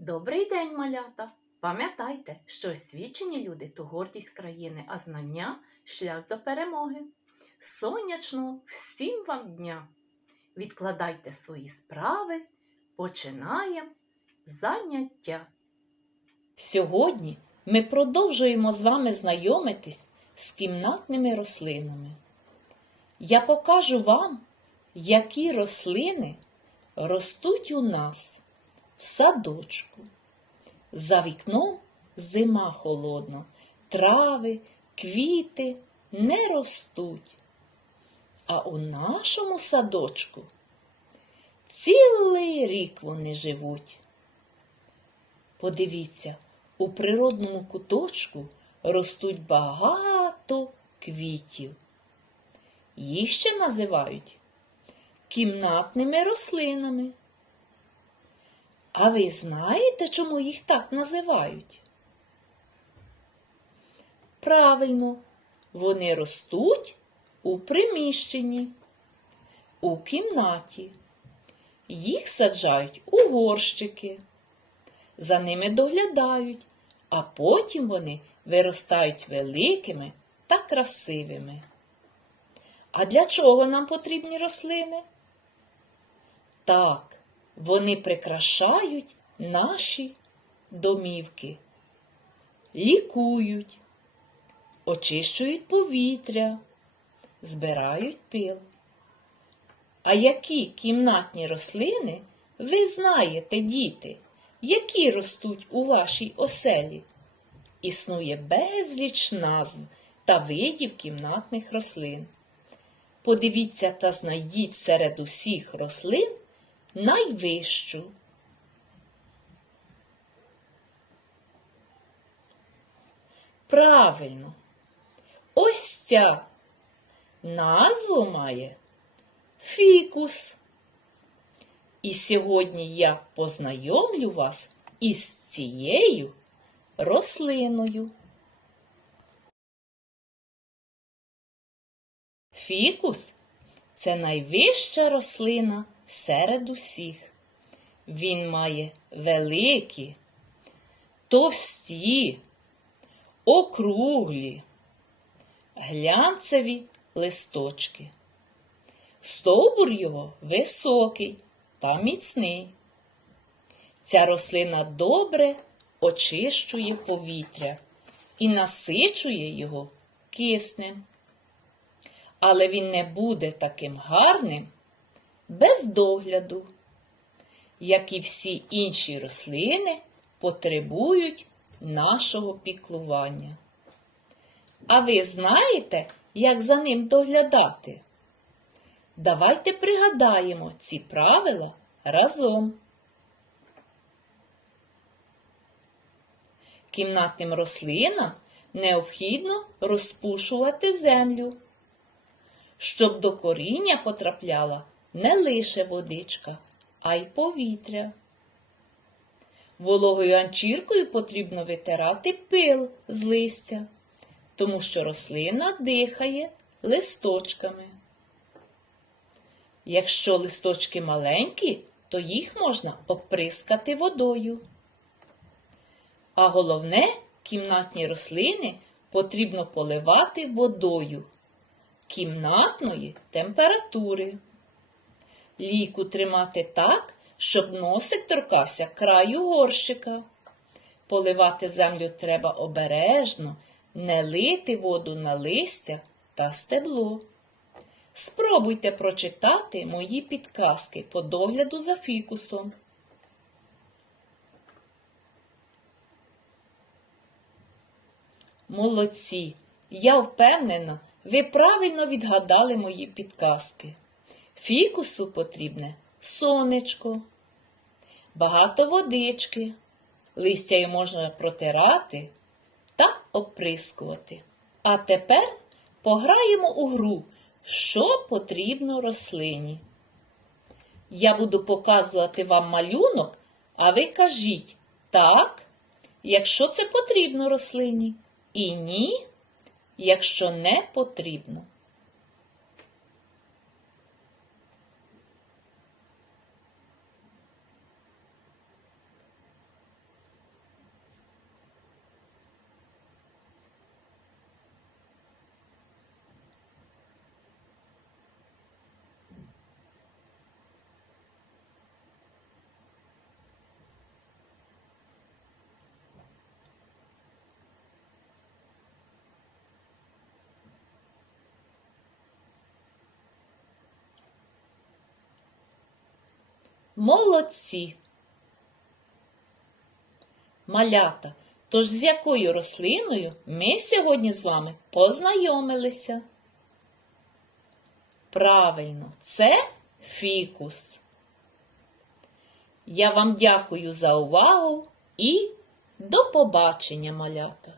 Добрий день, малята! Пам'ятайте, що освічені люди то гордість країни, а знання шлях до перемоги. Сонячного всім вам дня! Відкладайте свої справи, починаємо заняття. Сьогодні ми продовжуємо з вами знайомитись з кімнатними рослинами. Я покажу вам, які рослини ростуть у нас в садочку. За вікном зима холодна, трави, квіти не ростуть. А у нашому садочку цілий рік вони живуть. Подивіться, у природному куточку ростуть багато квітів. Їх ще називають кімнатними рослинами. А ви знаєте, чому їх так називають? Правильно, вони ростуть у приміщенні, у кімнаті. Їх саджають у горщики, за ними доглядають, а потім вони виростають великими та красивими. А для чого нам потрібні рослини? Так, вони прикрашають наші домівки, лікують, очищують повітря, збирають пил. А які кімнатні рослини ви знаєте, діти, які ростуть у вашій оселі? Існує безліч назв та видів кімнатних рослин. Подивіться та знайдіть серед усіх рослин найвищу. Правильно, ось ця назву має фікус. І сьогодні я познайомлю вас із цією рослиною. Фікус це найвища рослина серед усіх. Він має великі, товсті, округлі, глянцеві листочки. Стовбур його високий та міцний. Ця рослина добре очищує повітря і насичує його киснем. Але він не буде таким гарним без догляду. Як і всі інші рослини, потребують нашого піклування. А ви знаєте, як за ним доглядати? Давайте пригадаємо ці правила разом. Кімнатним рослинам необхідно розпушувати землю, щоб до коріння потрапляла не лише водичка, а й повітря. Вологою анчіркою потрібно витирати пил з листя, тому що рослина дихає листочками. Якщо листочки маленькі, то їх можна оприскати водою. А головне, кімнатні рослини потрібно поливати водою кімнатної температури. Ліку тримати так, щоб носик торкався краю горщика. Поливати землю треба обережно, не лити воду на листя та стебло. Спробуйте прочитати мої підказки по догляду за фікусом. Молодці! Я впевнена, ви правильно відгадали мої підказки. Фікусу потрібне сонечко, багато водички, листя й можна протирати та оприскувати. А тепер пограємо у гру, що потрібно рослині. Я буду показувати вам малюнок, а ви кажіть так, якщо це потрібно рослині, і ні, якщо не потрібно. Молодці. Малята, тож з якою рослиною ми сьогодні з вами познайомилися? Правильно, це фікус. Я вам дякую за увагу і до побачення, малята!